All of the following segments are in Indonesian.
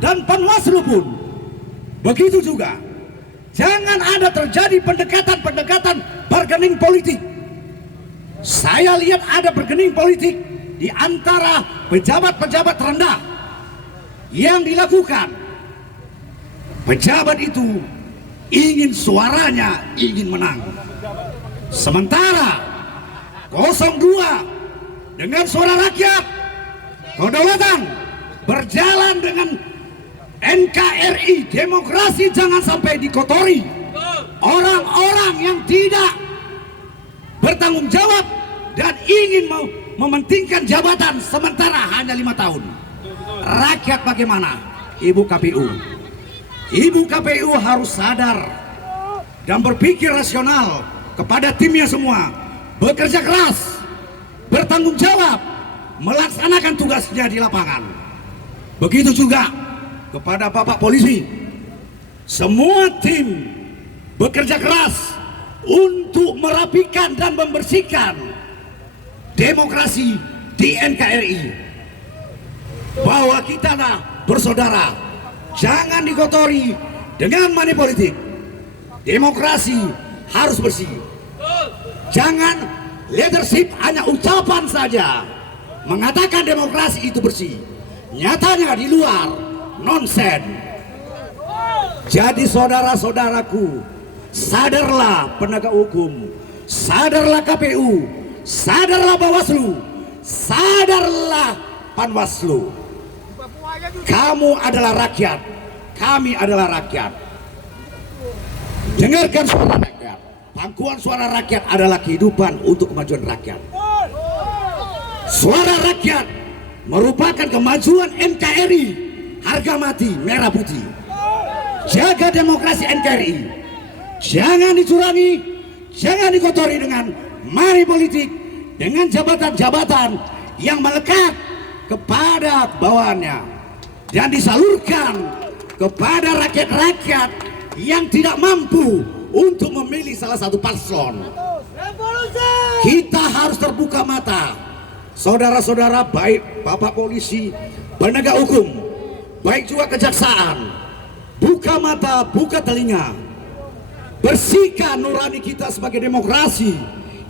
dan Panwaslu pun begitu juga. Jangan ada terjadi pendekatan bargaining politik. Saya lihat ada bargaining politik di antara pejabat-pejabat rendah yang dilakukan. Pejabat itu ingin suaranya ingin menang, sementara 02 dengan suara rakyat kedaulatan berjalan dengan NKRI. Demokrasi jangan sampai dikotori orang-orang yang tidak bertanggung jawab dan ingin mementingkan jabatan sementara hanya 5 tahun. Rakyat bagaimana? Ibu KPU harus sadar dan berpikir rasional kepada timnya semua. Bekerja keras, bertanggung jawab, melaksanakan tugasnya di lapangan. Begitu juga kepada Bapak Polisi. Semua tim bekerja keras untuk merapikan dan membersihkan demokrasi di NKRI. Bahwa kita bersaudara, jangan dikotori dengan money politik. Demokrasi harus bersih. Jangan leadership hanya ucapan saja mengatakan demokrasi itu bersih, nyatanya di luar nonsen. Jadi saudara-saudaraku, sadarlah penegak hukum, sadarlah KPU, sadarlah Bawaslu, sadarlah Panwaslu. Kamu adalah rakyat, kami adalah rakyat. Dengarkan suara rakyat. Pangkuan suara rakyat adalah kehidupan untuk kemajuan rakyat. Suara rakyat merupakan kemajuan NKRI. Harga mati merah putih. Jaga demokrasi NKRI. Jangan dicurangi, jangan dikotori dengan money politik, dengan jabatan-jabatan yang melekat kepada bawahannya dan disalurkan kepada rakyat-rakyat yang tidak mampu untuk memilih salah satu paslon. Kita harus terbuka mata, saudara-saudara, baik Bapak Polisi, penegak hukum, baik juga kejaksaan. Buka mata, buka telinga, bersihkan nurani kita sebagai demokrasi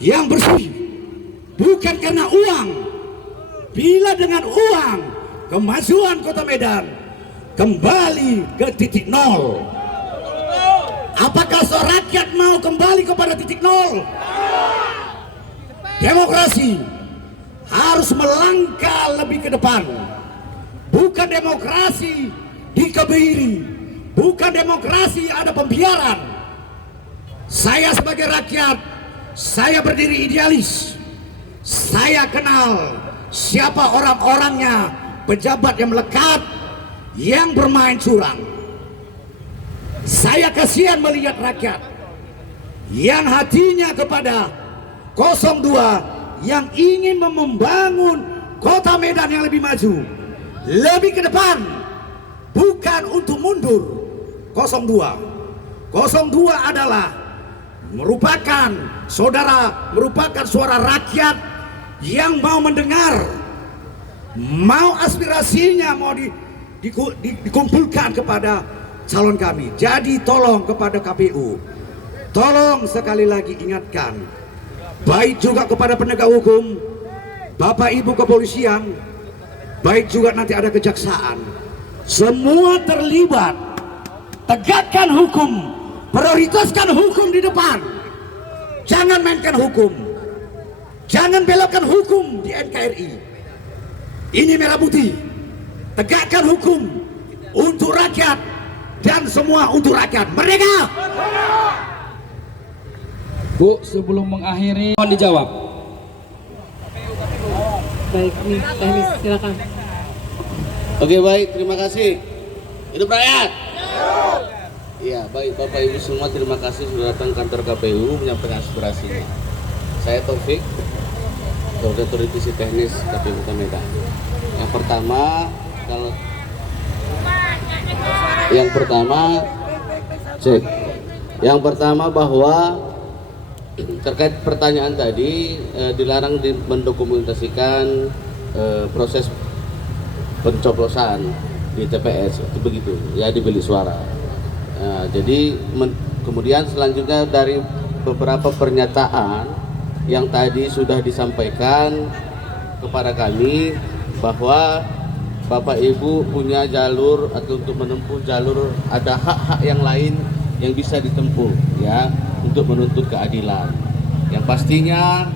yang bersih, bukan karena uang. Bila dengan uang kemajuan Kota Medan kembali ke titik nol. Apakah rakyat mau kembali kepada titik nol? Demokrasi harus melangkah lebih ke depan. Bukan demokrasi dikebiri, bukan demokrasi ada pembiaran. Saya sebagai rakyat, saya berdiri idealis. Saya kenal siapa orang-orangnya, pejabat yang melekat, yang bermain curang. Saya kasihan melihat rakyat yang hatinya kepada 02 yang ingin membangun Kota Medan yang lebih maju, lebih ke depan, bukan untuk mundur. 02 adalah merupakan suara rakyat yang mau mendengar, mau aspirasinya mau dikumpulkan kepada calon kami. Jadi tolong kepada KPU, tolong sekali lagi ingatkan, baik juga kepada penegak hukum, Bapak Ibu kepolisian, baik juga nanti ada kejaksaan, semua terlibat. Tegakkan hukum, prioritaskan hukum di depan. Jangan mainkan hukum, jangan belokkan hukum di NKRI. Ini merah putih. Tegakkan hukum untuk rakyat dan semua untuk rakyat. Merdeka! Bu, sebelum mengakhiri mohon dijawab. Baik, nih teknis, silakan. Oke, baik, terima kasih. Hidup rakyat. Iya, baik Bapak Ibu semua, terima kasih sudah datang kantor KPU menyampaikan aspirasinya. Saya Taufik, Koordinator Divisi Teknis KPU Kota Medan. Yang pertama bahwa terkait pertanyaan tadi, dilarang mendokumentasikan proses pencoblosan di TPS itu begitu ya, di bilik suara. Nah, jadi kemudian selanjutnya dari beberapa pernyataan yang tadi sudah disampaikan kepada kami bahwa Bapak Ibu punya jalur atau untuk menempuh jalur, ada hak-hak yang lain yang bisa ditempuh ya untuk menuntut keadilan. Yang pastinya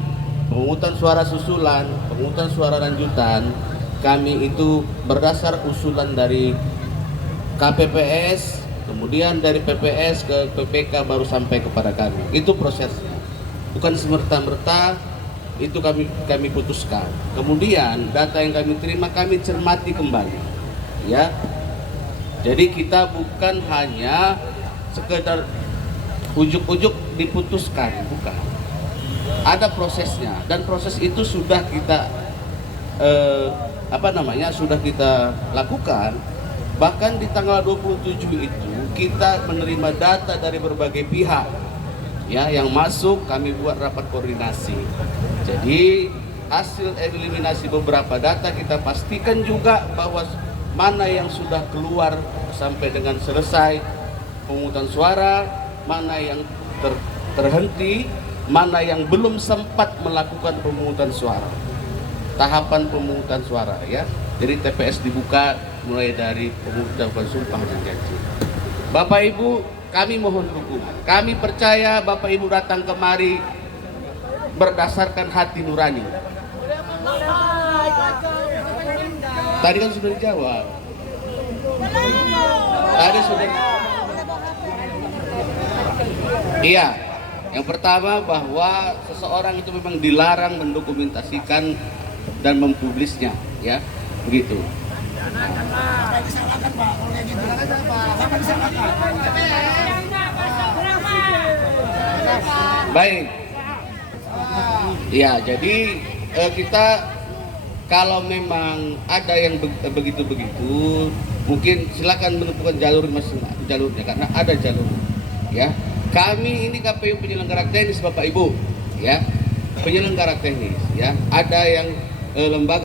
pemungutan suara susulan, pemungutan suara lanjutan, kami itu berdasar usulan dari KPPS, kemudian dari PPS ke PPK baru sampai kepada kami. Itu prosesnya. Bukan semerta-merta itu kami putuskan. Kemudian data yang kami terima kami cermati kembali. Ya. Jadi kita bukan hanya sekedar ujuk-ujuk diputuskan, bukan. Ada prosesnya dan proses itu sudah kita sudah kita lakukan. Bahkan di tanggal 27 itu kita menerima data dari berbagai pihak ya yang masuk, kami buat rapat koordinasi. Jadi hasil eliminasi beberapa data kita pastikan juga bahwa mana yang sudah keluar sampai dengan selesai pemungutan suara, mana yang terhenti, mana yang belum sempat melakukan pemungutan suara. Tahapan pemungutan suara ya. Jadi TPS dibuka mulai dari pemungutan sumpah dan janji. Bapak Ibu, kami mohon dukungan. Kami percaya Bapak Ibu datang kemari berdasarkan hati nurani. Tadi kan sudah dijawab. Tadi sudah. Iya. Yang pertama bahwa seseorang itu memang dilarang mendokumentasikan dan mempublisnya, ya, begitu. Baik. Ya, jadi kita kalau memang ada yang begitu-begitu, mungkin silakan menentukan jalurnya karena ada jalur, ya. Kami ini KPU penyelenggara teknis Bapak Ibu, ya, penyelenggara teknis, ya. Ada yang lembaga